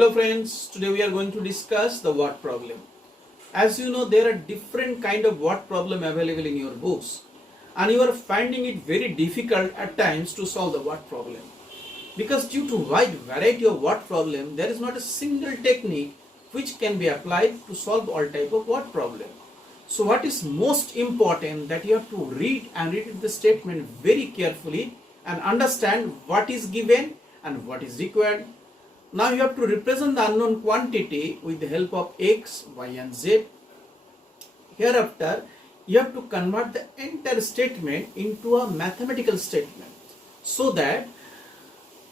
Hello friends, today we are going to discuss the word problem. As you know, there are different kind of word problem available in your books and you are finding it very difficult at times to solve the word problem. Because due to wide variety of word problem, there is not a single technique which can be applied to solve all type of word problem. So what is most important that you have to read the statement very carefully and understand what is given and what is required. Now you have to represent the unknown quantity with the help of x, y and z. Hereafter, you have to convert the entire statement into a mathematical statement so that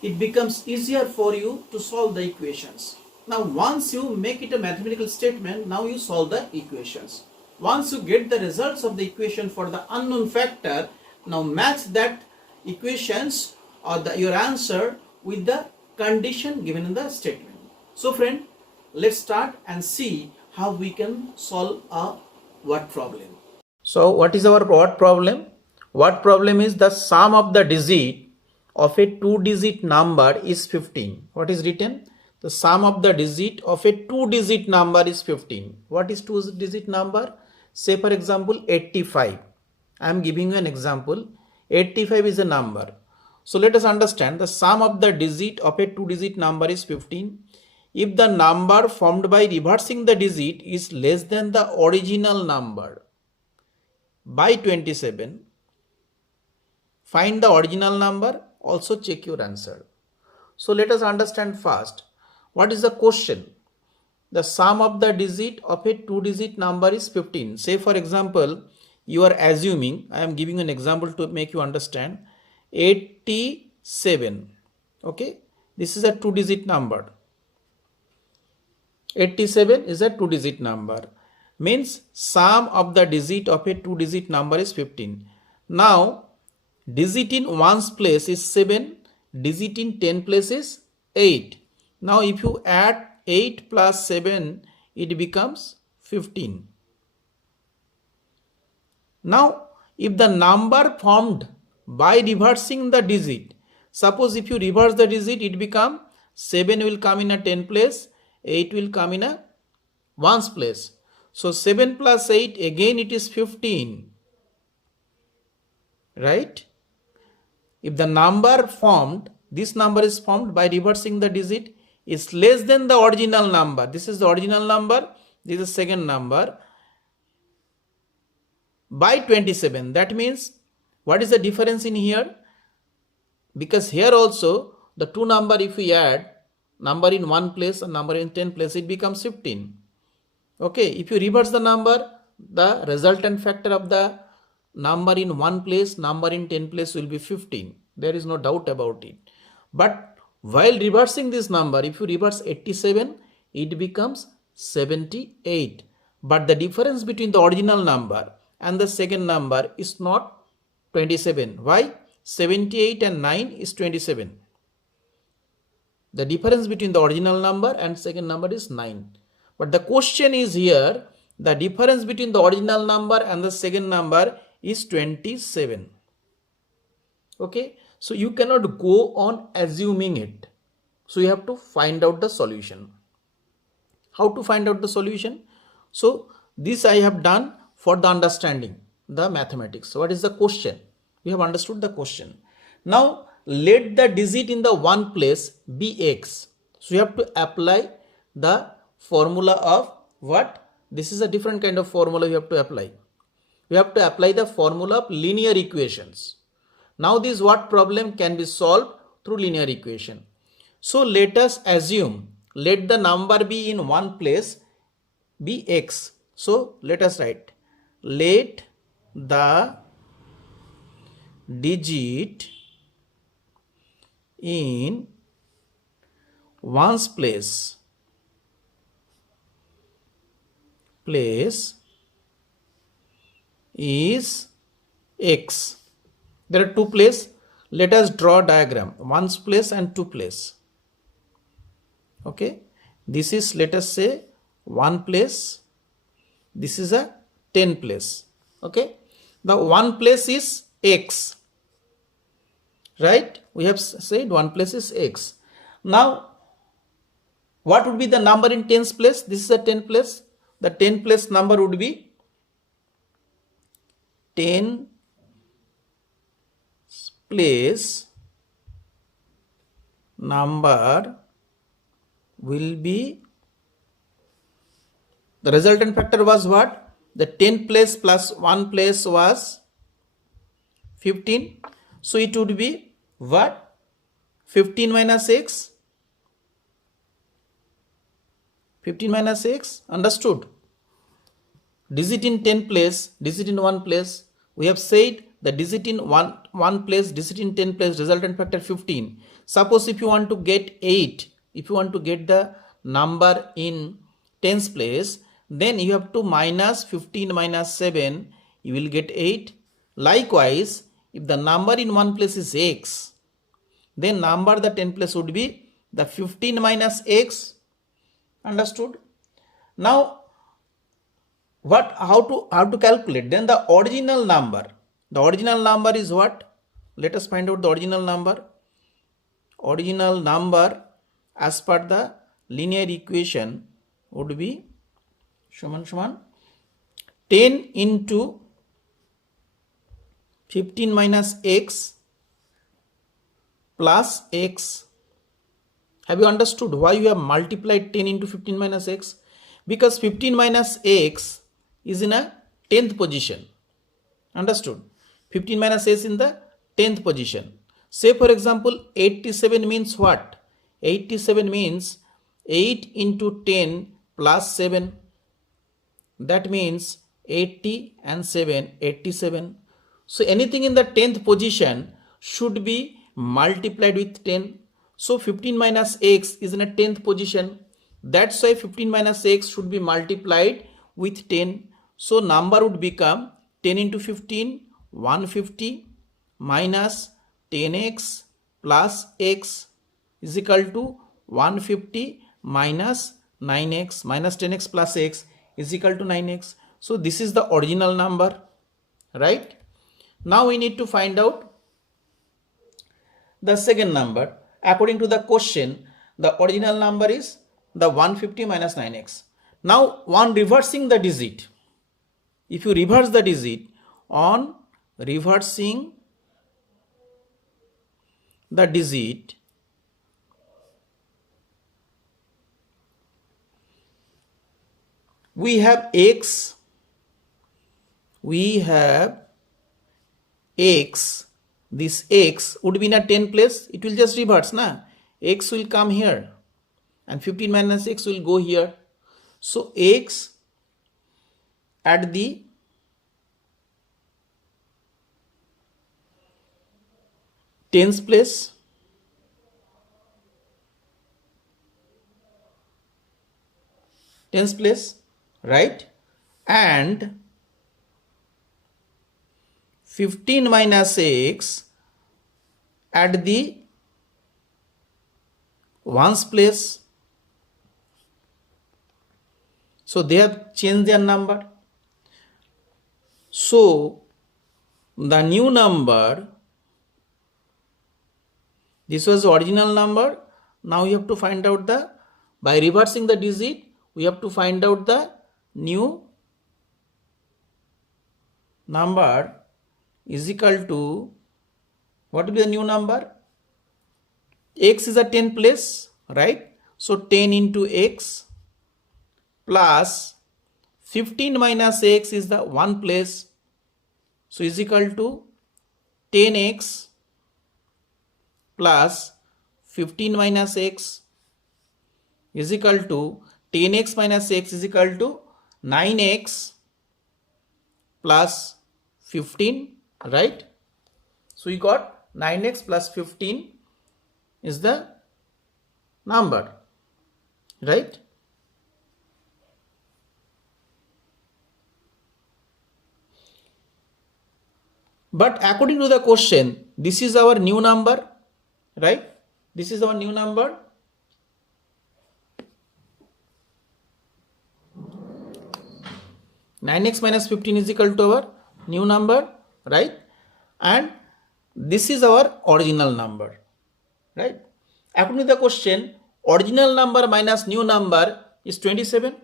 it becomes easier for you to solve the equations. Now once you make it a mathematical statement, now you solve the equations. Once you get the results of the equation for the unknown factor, now match that equations or your answer with the condition given in the statement. So friend, let's start and see how we can solve a word problem. So what is our word problem? Word problem is the sum of the digit of a two-digit number is 15. What is written? The sum of the digit of a two-digit number is 15. What is two-digit number? Say for example 85. I am giving you an example. 85 is a number. So let us understand the sum of the digit of a two-digit number is 15. If the number formed by reversing the digit is less than the original number by 27, find the original number, also check your answer. So let us understand first, what is the question? The sum of the digit of a two-digit number is 15. Say for example, you are assuming, I am giving an example to make you understand, 87. Okay, this is a two-digit number. 87 is a two-digit number. Means sum of the digit of a two-digit number is 15. Now, digit in ones place is 7. Digit in 10 place is 8. Now, if you add 8 plus 7, it becomes 15. Now, if the number formed by reversing the digit, suppose if you reverse the digit, it become 7 will come in a 10 place, 8 will come in a ones place. So 7 plus 8, again it is 15. Right? If the number formed, this number is formed by reversing the digit, is less than the original number. This is the original number, this is the second number, by 27. That means, what is the difference in here? Because here also, the two number if we add, number in one place and number in 10 place, it becomes 15. Okay, if you reverse the number, the resultant factor of the number in one place, number in 10 place will be 15. There is no doubt about it. But while reversing this number, if you reverse 87, it becomes 78. But the difference between the original number and the second number is not 27. Why? 78 and 9 is 27. The difference between the original number and second number is 9. But the question is here, the difference between the original number and the second number is 27. Okay, so you cannot go on assuming it. So you have to find out the solution. How to find out the solution? So this I have done for the understanding the mathematics. So what is the question? We have understood the question. Now let the digit in the one place be x. So you have to apply the formula of what? This is a different kind of formula you have to apply. We have to apply the formula of linear equations. Now this word problem can be solved through linear equation. So let us assume, let the number be in one place be x. So let us write, let the digit in ones place is x. There are two places. Let us draw a diagram, ones place and two place. Okay, this is, let us say, one place. This is a 10 place. Okay, the one place is x. Right? We have said one place is x. Now, What would be the number in tens place? This is a 10 place. The 10 place number would be 10 place number will be, the resultant factor was what? The 10 place plus 1 place was 15. So it would be what? 15 minus x. 15 minus x. Understood? Digit in 10 place, digit in 1 place. We have said the digit in 1 place, digit in 10 place, resultant factor 15. Suppose if you want to get 8, if you want to get the number in tens place, then you have to minus 15 minus 7, you will get 8. Likewise, if the number in 1 place is x, then number the 10 place would be the 15 minus x. Understood? Now, how to calculate? Then the original number. The original number is what? Let us find out the original number. Original number as per the linear equation would be suman 10 into 15 minus x plus x. Have you understood why you have multiplied 10 into 15 minus x? Because 15 minus x is in a 10th position. Understood? 15 minus x in the 10th position. Say for example 87 means what? 87 means 8 into 10 plus 7. That means 80 and 7, 87. So anything in the 10th position should be multiplied with 10. So 15 minus x is in a 10th position. That's why 15 minus x should be multiplied with 10. So number would become 10 into 15, 150 minus 10x plus x is equal to 150 minus 9x minus 10x plus x is equal to 9x. So this is the original number, right? Now we need to find out the second number. According to the question, the original number is the 150 minus 9x. Now on reversing the digit, if you reverse the digit, on reversing the digit, we have x, this x would be in a 10 place, it will just reverse, na? X will come here and 15 minus x will go here. So x at the tens place, right? And 15 minus x at the ones place. So they have changed their number. So the new number, this was the original number. Now you have to find out by reversing the digit, we have to find out the new number is equal to, what will be the new number? X is a 10 place, right? So 10 into x plus 15 minus x is the 1 place. So is equal to 10x plus 15 minus x is equal to 10x minus x is equal to 9x plus 15, right? So we got 9x plus 15 is the number, right? But according to the question, this is our new number, right? This is our new number. Nine x minus 15 is equal to our new number, right? And this is our original number, right? According to the question, original number minus new number is 27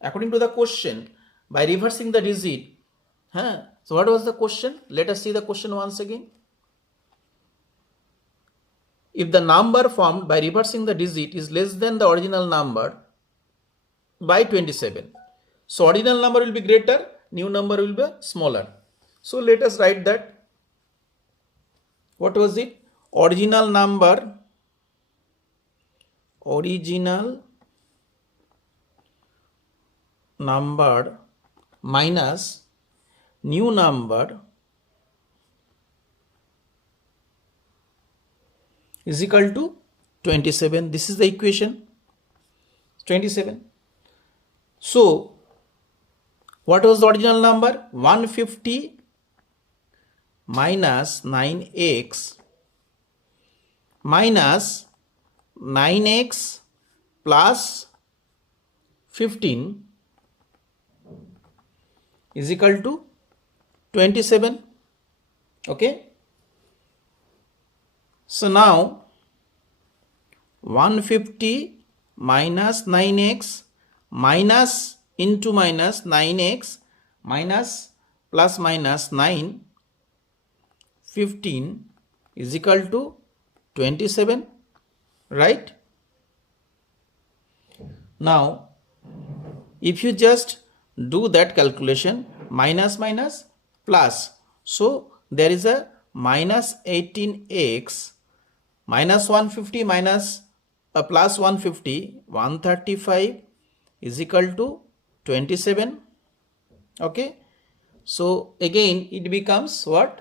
according to the question by reversing the digit. So what was the question? Let us see the question once again. If the number formed by reversing the digit is less than the original number by 27, so original number will be greater, new number will be smaller. So let us write that. What was it? Original number minus new number is equal to 27. This is the equation, 27. So what was the original number? 150 minus 9x minus 9x plus 15 is equal to 27. Okay. So now 150 minus 9x minus into minus 9x minus plus minus 9 15 is equal to 27, right? Now if you just do that calculation, minus minus plus, so there is a minus 18x minus 150 minus a plus 150, 135 is equal to 27. Okay, so again it becomes what?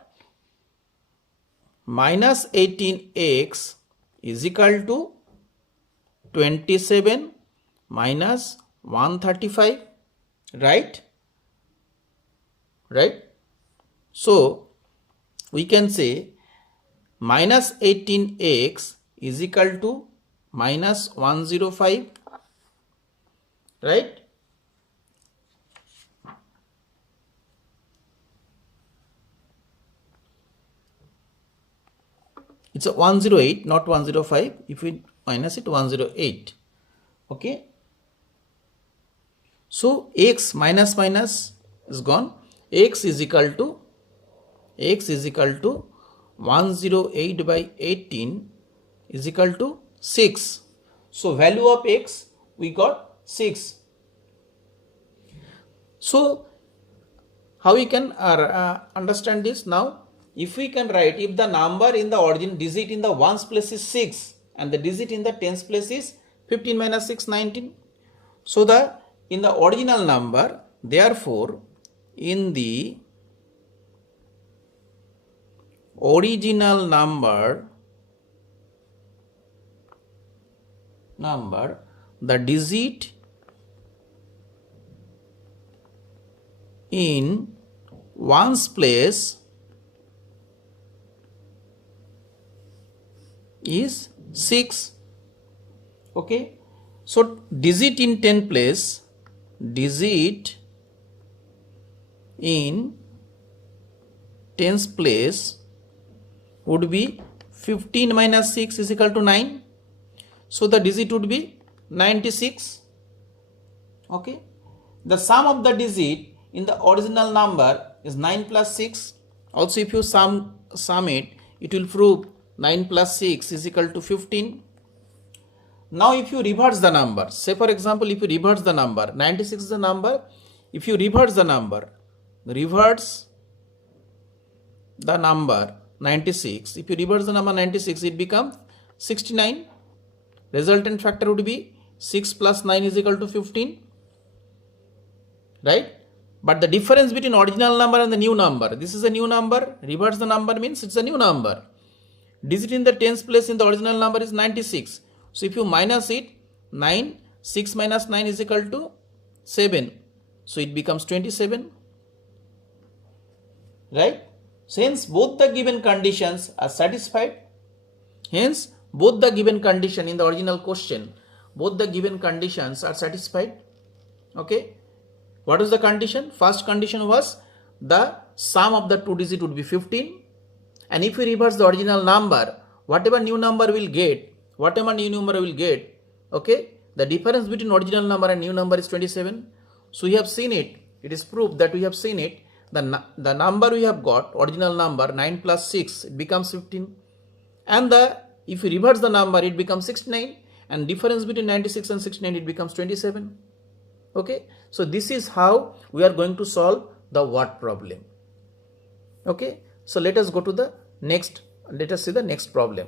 Minus 18x is equal to 27 minus 135, right? So we can say minus 18x is equal to minus 105, right? It's a 108, not 105. If we minus it, 108. Okay. So x minus minus is gone. X is equal to 108 by 18 is equal to 6. So value of x we got 6. So how we can understand this now? If we can write, if the number in the origin digit in the ones place is 6 and the digit in the tens place is 15 minus 6, 19. So the in the original number, therefore in the original number the digit in ones place is 6. Okay, so digit in 10 place, digit in tens place would be 15 minus 6 is equal to 9. So the digit would be 96. Okay, the sum of the digit in the original number is 9 plus 6. Also if you sum it, it will prove 9 plus 6 is equal to 15. Now if you reverse the number, say for example if you reverse the number, 96 is the number, if you reverse the number 96, if you reverse the number 96, it becomes 69. Resultant factor would be 6 plus 9 is equal to 15, right? But the difference between original number and the new number, this is a new number, reverse the number means it's a new number. Digit in the tens place in the original number is 96. So if you minus it, 6 minus 9 is equal to 7. So it becomes 27. Right? So hence both the given conditions are satisfied. Hence both the given condition in the original question, both the given conditions are satisfied. Okay. What is the condition? First condition was the sum of the two digits would be 15. And if we reverse the original number, whatever new number we'll get, whatever new number we will get, okay, the difference between original number and new number is 27. So we have seen it. It is proved that we have seen it. The number we have got, original number 9 plus 6, it becomes 15. And if you reverse the number, it becomes 69. And difference between 96 and 69, it becomes 27. Okay. So this is how we are going to solve the what problem. Okay. So let us go to the next. Let us see the next problem.